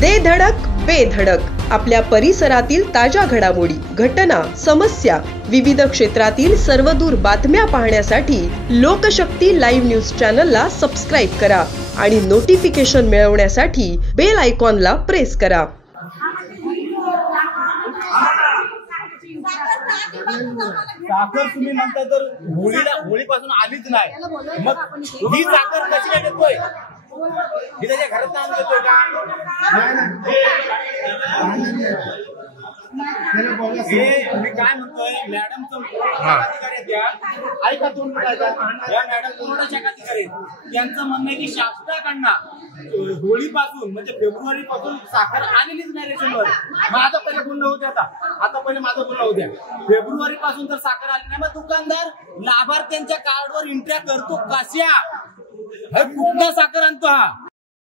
दे धडक बेधडक आपल्या परिसरातील ताज्या घडामोडी, घटना, समस्या, विविध क्षेत्रातील सर्वदूर बातम्या पाहण्यासाठी लोकशक्ती लाईव्ह न्यूज चॅनलला सबस्क्राईब करा आणि नोटिफिकेशन मिळवण्यासाठी बेल आयकॉनला प्रेस करा। साखर तुम्ही म्हणता तर होळीपासून आलीच नाही, मग ही साखर कशी काय देतोय? ही त्याच्या घरात आणून देतोय का? मी काय म्हणतोय, मॅडमचं ऐका दोन मिनिटाचा, या मॅडम पुरवठा शाखा अधिकारी यांचं म्हणणं आहे की शासनाकडनं होळीपासून म्हणजे फेब्रुवारी पासून साखर आलेलीच नाही रेशनवर। मग आता पहिले बोलणं होते, आता पहिले माझं बोलणं होत्या, फेब्रुवारी पासून जर साखर आली नाही मग दुकानदार लाभार्थ्यांच्या कार्डवर एंट्री करतो कशा? कुठला साखर आणतो हा?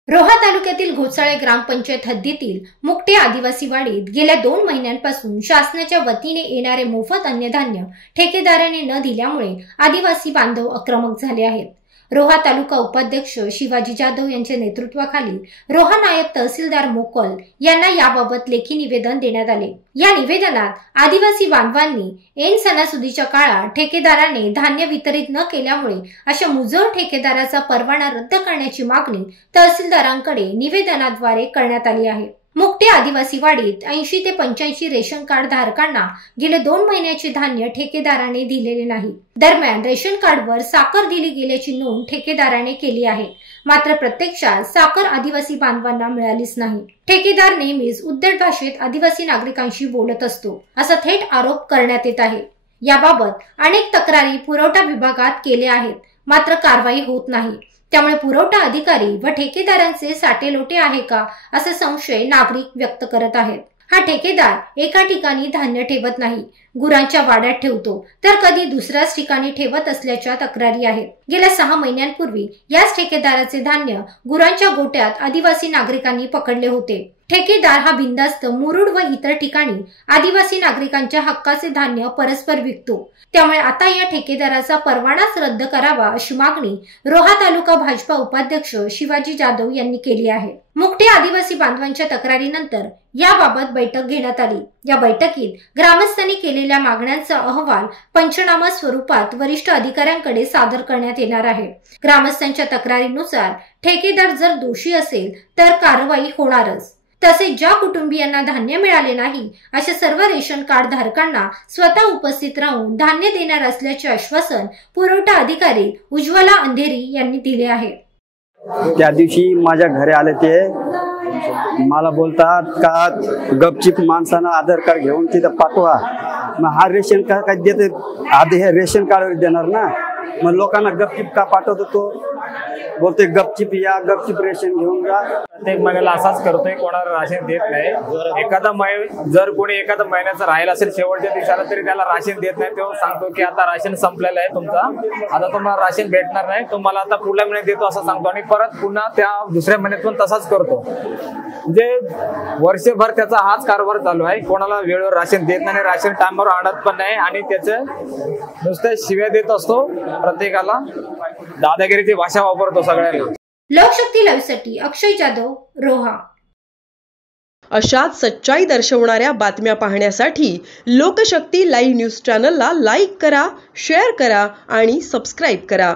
रोहा तालुक्यातील घोसाळे ग्रामपंचायत हद्दीतील मुकटे आदिवासी वाडीत गेल्या 2 महिन्यांपासून शासनाच्या वतीने येणारे मोफत अन्नधान्य ठेकेदाराने न दिल्यामुळे आदिवासी बांधव आक्रमक झाले आहेत। रोहा तालुका उपाध्यक्ष शिवाजी जाधव यांच्या नेतृत्वाखाली रोहा नायब तहसीलदार मोकल यांना याबाबत लेखी निवेदन देण्यात आले। या निवेदनात आदिवासी बांधवांनी ऐन सणासुदीच्या काळात ठेकेदाराने धान्य वितरित न केल्यामुळे अशा मुजोर ठेकेदाराचा परवाना रद्द करण्याची मागणी तहसीलदारांकडे निवेदनाद्वारे करण्यात आली आहे। मुकटे आदिवासी वाडीत 80 ते 85 रेशन कार्ड धारकांना गेले 2 महिन्याचे धान्य ठेकेदाराने दिलेले नाही। दरम्यान रेशन कार्डवर साखर दिली गेल्याची नोंद ठेकेदाराने केली आहे, मात्र प्रत्यक्षात साखर आदिवासी बांधवांना मिळालीच नाही। ठेकेदार नेहमीच उद्धट भाषेत आदिवासी नागरिकांशी बोलत असतो, असा थेट आरोप करण्यात येत आहे। याबाबत अनेक तक्रारी पुरवठा विभागात केल्या आहेत, मात्र कारवाई होत नाही। त्यामुळे पुरवठा अधिकारी व ठेकेदारांचे साटेलोटे आहे का असा संशय नागरिक व्यक्त करत आहेत। हा ठेकेदार एका ठिकाणी धान्य ठेवत नाही, गुरांच्या वाड्यात ठेवतो तर कधी दुसऱ्याच ठिकाणी ठेवत असल्याच्या तक्रारी आहेत। गेल्या 6 महिन्यांपूर्वी याच ठेकेदाराचे धान्य गुरांच्या गोट्यात आदिवासी नागरिकांनी पकडले होते। ठेकेदार हा बिनधास्त मुरुड व इतर ठिकाणी आदिवासी नागरिकांच्या हक्काचे धान्य परस्पर विकतो। त्यामुळे आता या ठेकेदाराचा परवानाच रद्द करावा अशी मागणी रोहा तालुका भाजपा उपाध्यक्ष शिवाजी जाधव यांनी केली आहे। मुकटे आदिवासी बांधवांच्या तक्रारीनंतर याबाबत बैठक घेण्यात आली। या बैठकीत ग्रामस्थांनी केलेल्या मागण्यांचा अहवाल पंचनामा स्वरूपात वरिष्ठ अधिकाऱ्यांकडे सादर करण्यात येणार आहे। ग्रामस्थांच्या तक्रारीनुसार ठेकेदार जर दोषी असेल तर कारवाई होणारच। तसेच ज्या कुटुंबियांना धान्य मिळाले नाही अशा सर्व रेशन कार्ड धारकांना स्वतः उपस्थित राहून धान्य देणार असल्याचे आश्वासन पुरवठा अधिकारी उज्ज्वला अंधेरी यांनी दिले आहे। त्या दिवशी माझ्या घरी आले ते मला बोलतात का गपचिप माणसांना आधार कार्ड घेऊन तिथं पाठवा। मग हा रेशन कार्ड काय देते, आधी हे रेशन कार्डवर देणार ना, मग लोकांना गपचिप का पाठवतो? तो बोलते गपचिप या, गपचिप रेशन घेऊन जा। प्रत्येक महिन्याला असाच करतोय, कोणाला राशन देत नाही। जर कोणी एखादा महिन्याचा राहिला असेल शेवटच्या दिवसाला तरी त्याला राशन देत नाही। तो सांगतो की आता राशन संपलेलं आहे तुमचा, आता तुम्हाला राशन भेटणार नाही, तुम्हाला आता पुढल्या महिन्यात देतो असं सांगतो आणि परत पुन्हा त्या दुसऱ्या महिन्यात पण तसाच करतो। म्हणजे वर्षभर त्याचा हाच कारभार चालू आहे। कोणाला वेळेवर राशन देत नाही, राशन टाइमवर आणत पण नाही आणि त्याचं नुसतं शिव्या देत असतो प्रत्येकाला, दादागिरीची भाषा वापरतो सगळ्यांना। लोकशक्ती लाईव्ह साठी अक्षय जाधव, रोहा। अशाच सच्चाई दर्शवणाऱ्या बातम्या पाहण्यासाठी लोकशक्ती लाईव्ह न्यूज चॅनलला लाईक करा, शेअर करा आणि सबस्क्राईब करा।